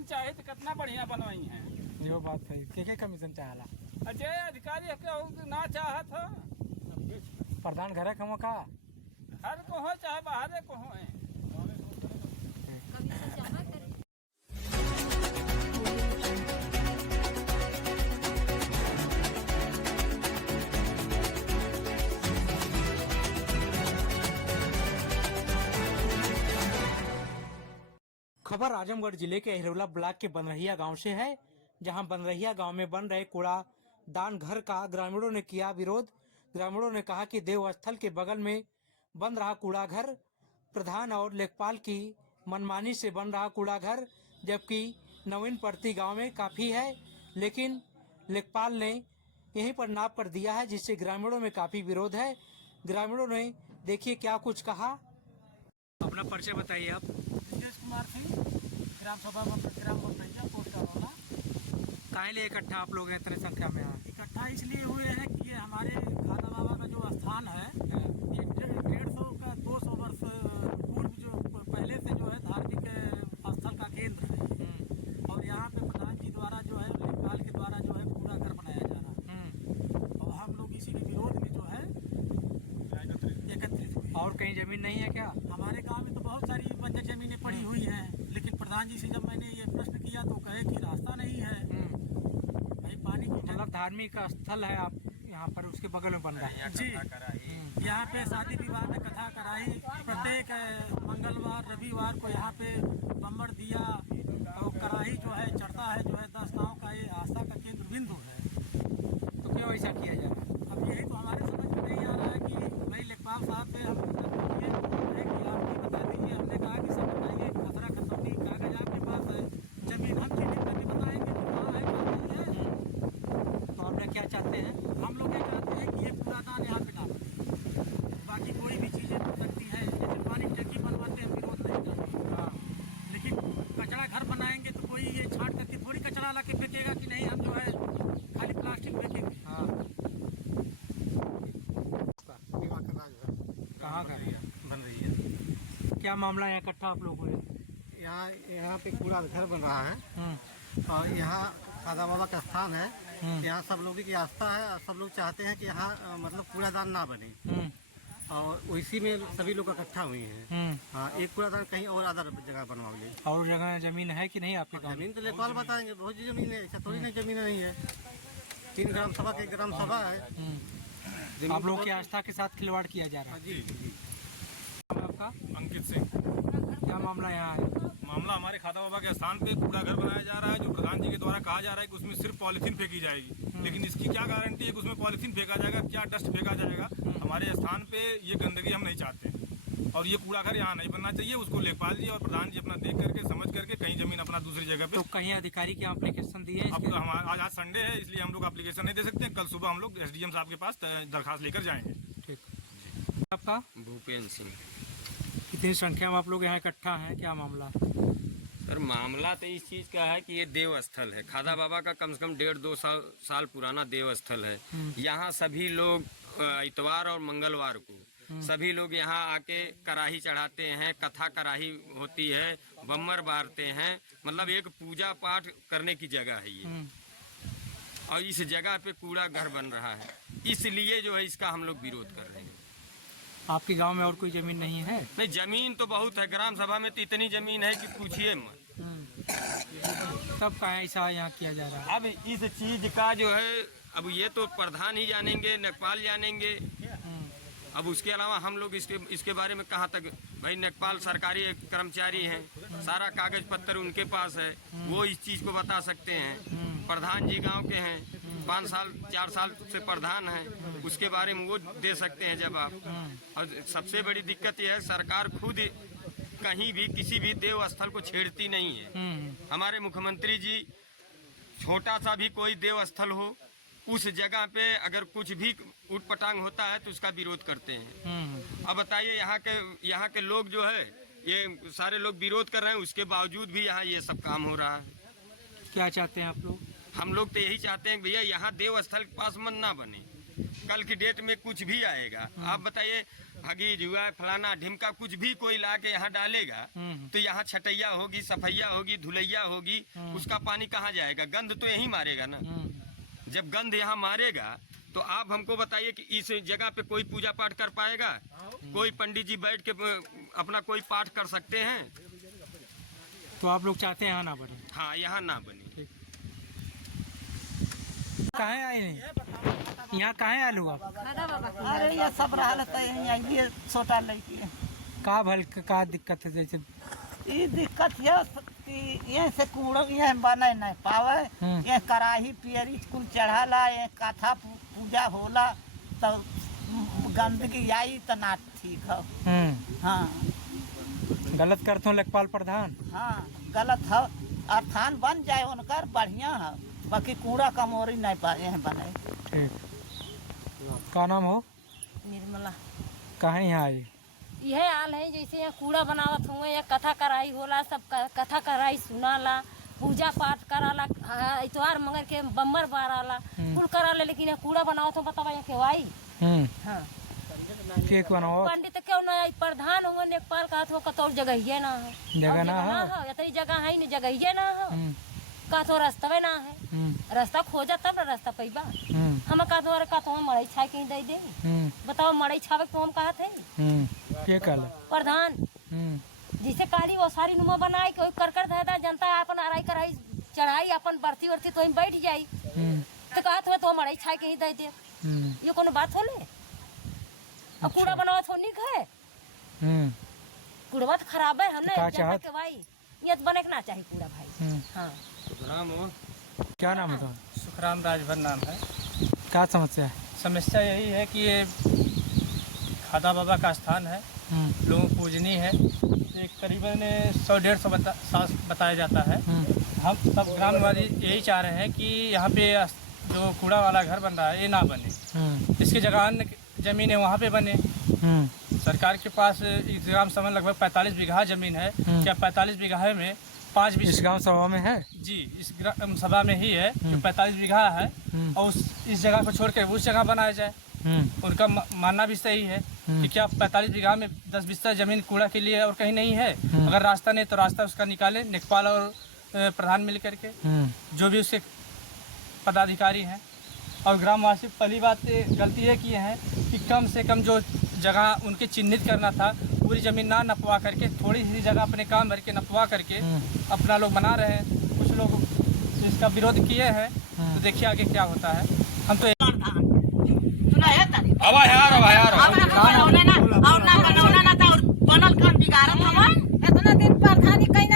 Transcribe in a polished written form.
Commission चाहे तो कितना बढ़िया बनवाई है। जो बात है के कमीशन चाहला अजय अधिकारी के ना चाहत हो प्रधान घरे कम का घर को हो चाहे बाहर को हो है। खबर आजमगढ़ जिले के अहिरौला ब्लॉक के बनरहिया गांव से है, जहां बनरहिया गांव में बन रहे कूड़ा दान घर का ग्रामीणों ने किया विरोध। ग्रामीणों ने कहा कि देव स्थल के बगल में बन रहा कूड़ा घर प्रधान और लेखपाल की मनमानी से बन रहा कूड़ा घर, जबकि नवीन प्रति गांव में काफी है, लेकिन लेखपाल ने यहीं पर नाप कर दिया है, जिससे ग्रामीणों में काफी विरोध है। ग्रामीणों ने देखिए क्या कुछ कहा। अपना परिचय बताइए आप। कुमार सिंह, ग्राम सभा ग्राम पंचायत पोस्ट अहिरौला। काहे लिए इकट्ठा आप लोग इतने संख्या में आए? इकट्ठा इसलिए हुए हैं कि ये हमारे खादा बाबा का जो स्थान है ये 150 का 200 वर्ष पूर्व जो पहले से जो है धार्मिक स्थल का केंद्र है, और यहाँ पे प्रधान जी द्वारा जो है लेखपाल के द्वारा जो है कूड़ा घर बनाया जा रहा है, और हम लोग इसी के विरोध में जो है एकत्रित हुए। और कहीं जमीन नहीं है क्या? हमारे गांव में तो बहुत सारी बंजर जमीनें पड़ी हुई हैं, लेकिन प्रधान जी से जब मैंने ये प्रश्न किया तो कहे कि रास्ता नहीं है भाई, पानी की मतलब धार्मिक स्थल है आप यहाँ पर, उसके बगल में बन रहा है जी। यहाँ पे शादी विवाह में कथा कराई, प्रत्येक मंगलवार रविवार को यहाँ पे बम्बर दिया और कराही जो है चढ़ता है, जो है 10 गाँव का ये आस्था का केंद्र बिंदु है। तो क्यों ऐसा किया जा रहा है? अब यही तो हमारे समझ में नहीं आ रहा है कि भाई लेखपाल साहब से हम ये है कि आप ये बता दीजिए। हमने कहा कि सब बताइए, खतरा खतौनी कागज आपके पास है, जमीन हम चिन्हित करके बताएंगे कि कहाँ है कहाँ नहीं है। तो आप क्या चाहते हैं? हम लोग ये चाहते हैं कि ये कूड़ादान यहाँ पे ना बने, बाकी कोई भी चीज़ें हो सकती है, जैसे पानी की टंकी बनवाते हैं विरोध नहीं करते। हाँ, लेकिन कचरा घर बनाएंगे तो कोई ये छांट करके थोड़ी कचरा ला के फेंकेगा कि नहीं हम जो है खाली प्लास्टिक फेंकेंगे। हाँ। कहाँ का बन रही है? क्या मामला है इकट्ठा आप लोगों ने? यहाँ पे कूड़ा घर बन रहा है और यहाँ खादा बाबा का स्थान है। यहाँ सब लोगों की आस्था है और सब लोग चाहते हैं कि यहाँ मतलब कूड़ादान ना बने, और उसी में सभी लोग इकट्ठा हुए हैं। हाँ, एक कूड़ादान कहीं और अदर जगह बनवाओगे। और जगह जमीन है कि नहीं आपके गाँव में? जमीन तो लेखपाल बताएंगे, बहुत सी जमीन है, ऐसा थोड़ी नहीं जमीन नहीं है। 3 ग्राम सभा के ग्राम सभा है। आप लोग की आस्था के साथ खिलवाड़ किया जा रहा है? जी जी। आपका अंकित सिंह। क्या मामला यहाँ है? मामला हमारे खादा बाबा के स्थान पे कूड़ा घर बनाया जा रहा है, जो प्रधान जी के द्वारा कहा जा रहा है कि उसमें सिर्फ पॉलिथीन फेंकी जाएगी, लेकिन इसकी क्या गारंटी है कि उसमें पॉलिथीन फेंका जाएगा, क्या डस्ट फेंका जाएगा? हमारे स्थान पे ये गंदगी हम नहीं चाहते, और ये कूड़ा घर यहाँ नहीं बनना चाहिए। उसको लेखपाल जी और प्रधान जी अपना देख करके समझ करके कहीं जमीन अपना दूसरी जगह पे। तो कहीं अधिकारी की एप्लीकेशन दी है? अब हमारा आज संडे है, इसलिए हम लोग एप्लीकेशन नहीं दे सकते। कल सुबह हम लोग SDM साहब के पास दरखास्त लेकर जाएंगे। ठीक। आपका? भूपेंद्र सिंह। कितनी संख्या में आप लोग यहाँ इकट्ठा हैं, क्या मामला? सर मामला तो इस चीज का है कि ये देव स्थल है, खादा बाबा का कम से कम 1.5-2 साल पुराना देव स्थल है। यहाँ सभी लोग इतवार और मंगलवार को सभी लोग यहाँ आके कराही चढ़ाते हैं, कथा कराही होती है, बम्मर बारते हैं, मतलब एक पूजा पाठ करने की जगह है ये। और इस जगह पे कूड़ा घर बन रहा है, इसलिए जो है इसका हम लोग विरोध कर रहे हैं। आपके गांव में और कोई जमीन नहीं है? नहीं, जमीन तो बहुत है, ग्राम सभा में तो इतनी जमीन है कि पूछिए मत। तब कहाँ ऐसा यहाँ किया जा रहा है? अब इस चीज का जो है, अब ये तो प्रधान ही जानेंगे, लेखपाल जानेंगे। अब उसके अलावा हम लोग इसके बारे में कहाँ तक? भाई लेखपाल सरकारी कर्मचारी हैं, सारा कागज पत्तर उनके पास है, वो इस चीज को बता सकते हैं। प्रधान जी गांव के हैं, 5 साल 4 साल से प्रधान है, उसके बारे में वो दे सकते हैं जवाब। और सबसे बड़ी दिक्कत यह है, सरकार खुद कहीं भी किसी भी देव स्थल को छेड़ती नहीं है। हमारे मुख्यमंत्री जी छोटा सा भी कोई देव स्थल हो, उस जगह पे अगर कुछ भी उटपटांग होता है तो उसका विरोध करते हैं। अब बताइए यहाँ के लोग जो है, ये सारे लोग विरोध कर रहे हैं, उसके बावजूद भी यहाँ ये सब काम हो रहा है। क्या चाहते हैं आप लोग? हम लोग तो यही चाहते हैं भैया यहाँ देव स्थल के पास मन ना बने, कल की डेट में कुछ भी आएगा। आप बताइए, हगीज हुआ, फलाना ढिमका कुछ भी कोई ला के यहाँ डालेगा तो यहाँ छटैया होगी, सफैया होगी, धुलैया होगी, उसका पानी कहाँ जाएगा? गंध तो यही मारेगा ना। जब गंध यहाँ मारेगा तो आप हमको बताइए कि इस जगह पे कोई पूजा पाठ कर पाएगा? कोई पंडित जी बैठ के अपना कोई पाठ कर सकते हैं? तो आप लोग चाहते हैं यहाँ ना बने? हाँ, यहाँ ना बने। कहाँ आए नहीं, यहाँ कहाँ आलू आप? अरे ये सब रहल ये छोटा लड़की है। का भल का दिक्कत है? जैसे ये दिक्कत है कि ये से कूड़ा ये बने नहीं पावे, ये कराही पियरी कुल चढ़ाला, ये कथा पूजा होला तो गंदगी आई तो ना ठीक है। हाँ गलत करते हो लेखपाल प्रधान? हाँ गलत है, स्थान बन जाए उनकर बढ़िया है, बाकी कूड़ा कमोरी नहीं पाए बने। ठीक, का नाम हो? निर्मला। कहाँ यहाँ आए? यह हाल है जैसे यहाँ कूड़ा बनावत हुए, या कथा कराई होला, सब कथा कराई सुनाला, पूजा पाठ कराला, इतवार मंगर के बम्बर बाराला कुल कराला, लेकिन यहाँ कूड़ा बनावत हो बतावा यहाँ केवाई। हाँ केक बनाओ। पंडित क्यों ना आई, प्रधान हुए लेखपाल का हो कतौर जगह ही ना है, जगह ना है, इतनी जगह है नहीं, जगह ही ना है, का तो रास्ता ना है, रास्ता खोजा तब ना रास्ता पैबा। हम का तो हम मड़ई छाई कहीं दे दे, बताओ मड़ई छावे तो हम कहा थे के कल प्रधान जिसे काली वो सारी नुमा बनाई कोई कर देता, जनता अपन आराई कराई चढ़ाई अपन बरती वर्ती तो बैठ जाई, तो कहा तो मड़ई छाई कहीं दे दे, ये कोनो बात होले? अब कूड़ा बनावा तो निक है, कूड़ा तो खराब है, हमने के भाई ये तो बने ना चाहिए कूड़ा भाई। हाँ क्या नाम है? सुखराम राजभर नाम है। क्या समस्या है? समस्या यही है कि ये खादा बाबा का स्थान है, लोगों को पूजनीय है, एक करीबन 100-150 साल बताया जाता है। हम सब ग्राम निवासी यही चाह रहे हैं कि यहाँ पे जो कूड़ा वाला घर बन रहा है ये ना बने, इसकी जगह अन्य जमीन है वहाँ पे बने। सरकार के पास इस ग्राम सभा लगभग 45 बीघा जमीन है, क्या 45 बीघा में 5 बीघा इस ग्राम सभा में है? जी, इस ग्राम सभा में ही है जो 45 बीघा है, और इस जगह को छोड़ कर उस जगह बनाया जाए। उनका मानना भी सही है कि क्या 45 बीघा में 10 बिस्ता जमीन कूड़ा के लिए और कहीं नहीं है? अगर रास्ता नहीं तो रास्ता उसका निकाले, लेखपाल और प्रधान मिल करके, जो भी उसके पदाधिकारी हैं। और ग्रामवासी पहली बात गलती ये किए हैं कि कम से कम जो जगह उनके चिन्हित करना था पूरी ज़मीन ना नपवा करके थोड़ी सी जगह अपने काम भर के नपवा करके अपना लोग बना रहे हैं। कुछ लोग इसका विरोध किए हैं, तो देखिए आगे क्या होता है। हम तो इतना दिन प्रधानी कहीं